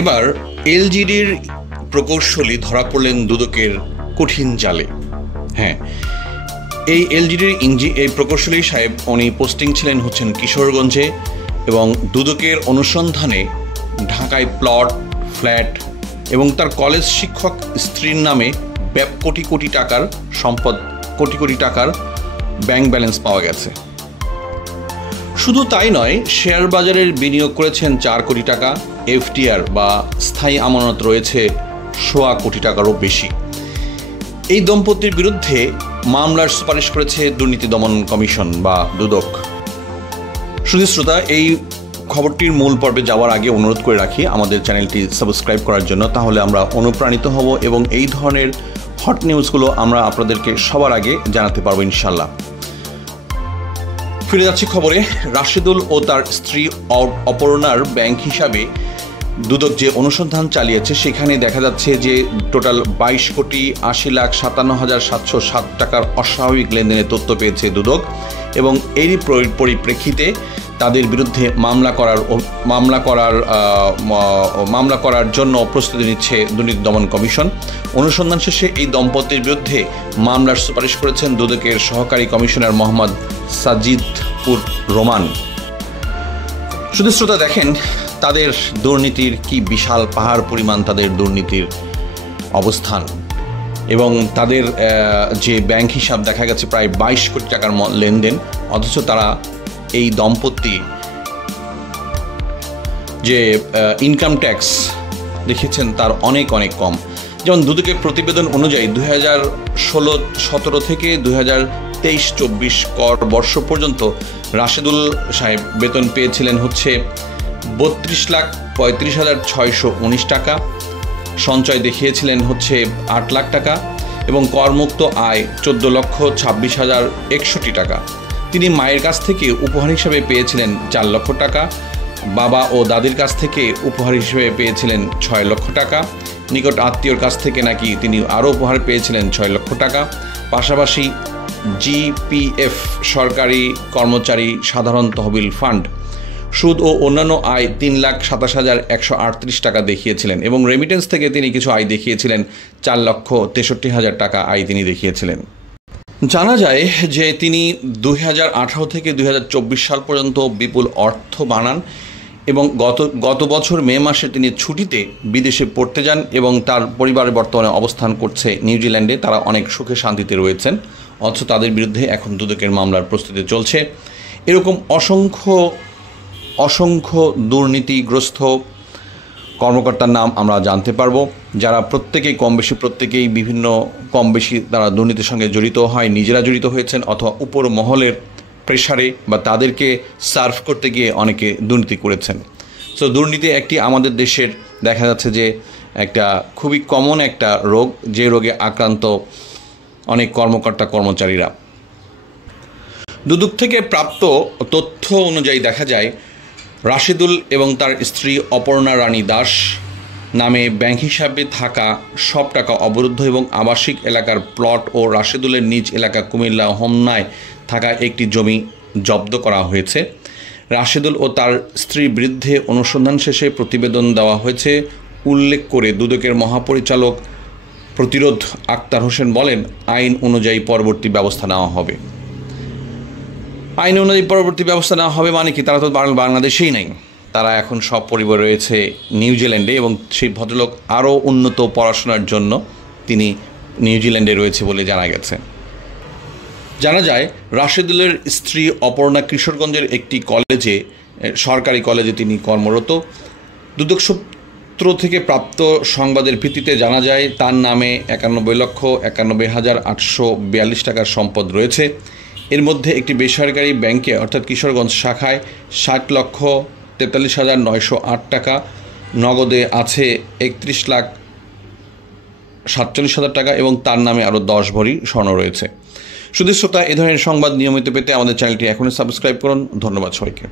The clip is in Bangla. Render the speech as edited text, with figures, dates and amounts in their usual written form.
এবার এলজিডির প্রকৌশলী ধরা পড়লেন দুদকের কঠিন জালে। হ্যাঁ, এই এলজিডির এই প্রকৌশলী সাহেব উনি পোস্টিং ছিলেন হচ্ছেন কিশোরগঞ্জে, এবং দুদকের অনুসন্ধানে ঢাকায় প্লট, ফ্ল্যাট এবং তার কলেজ শিক্ষক স্ত্রীর নামে কোটি কোটি টাকার সম্পদ, কোটি কোটি টাকার ব্যাংক ব্যালেন্স পাওয়া গেছে। শুধু তাই নয়, শেয়ার বাজারের বিনিয়োগ করেছেন 4 কোটি টাকা, এফডিআর বা স্থায়ী আমানত রয়েছে 1.25 কোটি টাকারও বেশি। এই দম্পতির বিরুদ্ধে মামলার সুপারিশ করেছে দুর্নীতি দমন কমিশন বা দুদক। শুধু শ্রোতা, এই খবরটির মূল পর্বে যাওয়ার আগে অনুরোধ করে রাখি আমাদের চ্যানেলটি সাবস্ক্রাইব করার জন্য, তাহলে আমরা অনুপ্রাণিত হব এবং এই ধরনের হট নিউজগুলো আমরা আপনাদেরকে সবার আগে জানাতে পারবো ইনশাল্লাহ। ফিরে যাচ্ছি খবরে। রাশেদুল ও তার স্ত্রী অপর্ণার ব্যাংক হিসাবে দুদক যে অনুসন্ধান চালিয়েছে সেখানে দেখা যাচ্ছে যে টোটাল 22,80,57,707 টাকার অস্বাভাবিক লেনদেনের তথ্য পেয়েছে দুদক, এবং এরই পরিপ্রেক্ষিতে তাদের বিরুদ্ধে মামলা করার জন্য প্রস্তুতি নিচ্ছে দুর্নীতি দমন কমিশন। অনুসন্ধান শেষে এই দম্পতির বিরুদ্ধে মামলার সুপারিশ করেছেন দুদকের সহকারী কমিশনার মোহাম্মদ সাজিদুর রহমান। শুধু শ্রোতা দেখেন তাদের দুর্নীতির কি বিশাল পাহাড় পরিমাণ তাদের দুর্নীতির অবস্থান, এবং তাদের যে ব্যাংক হিসাব দেখা গেছে প্রায় 22 কোটি টাকার লেনদেন, অথচ তারা এই দম্পতি যে ইনকাম ট্যাক্স লিখেছেন তার অনেক অনেক কম। যেমন দুদকের প্রতিবেদন অনুযায়ী 2016-17 থেকে 2023-24 কর বর্ষ পর্যন্ত রাশেদুল সাহেব বেতন পেয়েছিলেন হচ্ছে 32,35,619 টাকা, সঞ্চয় দেখিয়েছিলেন হচ্ছে 8 লাখ টাকা, এবং করমুক্ত আয় 14,26,061 টাকা। তিনি মায়ের কাছ থেকে উপহার হিসেবে পেয়েছিলেন 4 লক্ষ টাকা, বাবা ও দাদির কাছ থেকে উপহার হিসেবে পেয়েছিলেন 6 লক্ষ টাকা, নিকট আত্মীয়র কাছ থেকে নাকি তিনি আরও উপহার পেয়েছিলেন 6 লক্ষ টাকা। পাশাপাশি জিপিএফ, সরকারি কর্মচারী সাধারণ তহবিল ফান্ড, সুদ ও অন্যান্য আয় 3,27,138 টাকা দেখিয়েছিলেন, এবং রেমিটেন্স থেকে তিনি কিছু আয় দেখিয়েছিলেন 4,63,000 টাকা আয় তিনি দেখিয়েছিলেন। জানা যায় যে তিনি 2018 থেকে 2024 সাল পর্যন্ত বিপুল অর্থ বানান, এবং গত বছর মে মাসে তিনি ছুটিতে বিদেশে পড়তে যান, এবং তার পরিবার বর্তমানে অবস্থান করছে নিউজিল্যান্ডে। তারা অনেক সুখে শান্তিতে রয়েছেন, অথচ তাদের বিরুদ্ধে এখন দুদকের মামলার প্রস্তুতি চলছে। এরকম অসংখ্য দুর্নীতিগ্রস্ত কর্মকর্তার নাম আমরা জানতে পারবো, যারা প্রত্যেকেই কম বেশি তারা দুর্নীতির সঙ্গে জড়িত হয়, নিজেরা জড়িত হয়েছেন, অথবা উপর মহলের প্রেসারে বা তাদেরকে সার্ভ করতে গিয়ে অনেকে দুর্নীতি করেছেন। সো দুর্নীতি একটি আমাদের দেশের দেখা যাচ্ছে যে একটা খুবই কমন একটা রোগ, যে রোগে আক্রান্ত অনেক কর্মচারীরা। দুদক থেকে প্রাপ্ত তথ্য অনুযায়ী দেখা যায় রাশেদুল এবং তার স্ত্রী অপর্ণা রানী দাস নামে ব্যাংক হিসাবে থাকা সব টাকা অবরুদ্ধ, এবং আবাসিক এলাকার প্লট ও রাশেদুলের নিজ এলাকা কুমিল্লা হোমনায় থাকা একটি জমি জব্দ করা হয়েছে। রাশেদুল ও তার স্ত্রীর বিরুদ্ধে অনুসন্ধান শেষে প্রতিবেদন দেওয়া হয়েছে উল্লেখ করে দুদকের মহাপরিচালক প্রতিরোধ আক্তার হোসেন বলেন, আইন অনুযায়ী পরবর্তী ব্যবস্থা নেওয়া হবে। মানে কি, তারা তো বাংলাদেশেই নাই, তারা এখন সব পরিবার রয়েছে নিউজিল্যান্ডে, এবং সেই ভদ্রলোক আরও উন্নত পড়াশোনার জন্য তিনি নিউজিল্যান্ডে রয়েছে বলে জানা গেছে। জানা যায় রাশেদুলের স্ত্রী অপর্ণা কিশোরগঞ্জের একটি সরকারি কলেজে তিনি কর্মরত। দুদক সূত্র থেকে প্রাপ্ত সংবাদের ভিত্তিতে জানা যায় তার নামে 91,91,842 টাকার সম্পদ রয়েছে। এর মধ্যে একটি বেসরকারি ব্যাংকে অর্থাৎ কিশোরগঞ্জ শাখায় 60,43,908 টাকা, নগদে আছে 31,47,000 টাকা, এবং তার নামে আরও 10 ভরি স্বর্ণ রয়েছে। শুধু শ্রোতা, এ ধরনের সংবাদ নিয়মিত পেতে আমাদের চ্যানেলটি এখনই সাবস্ক্রাইব করুন। ধন্যবাদ সবাইকে।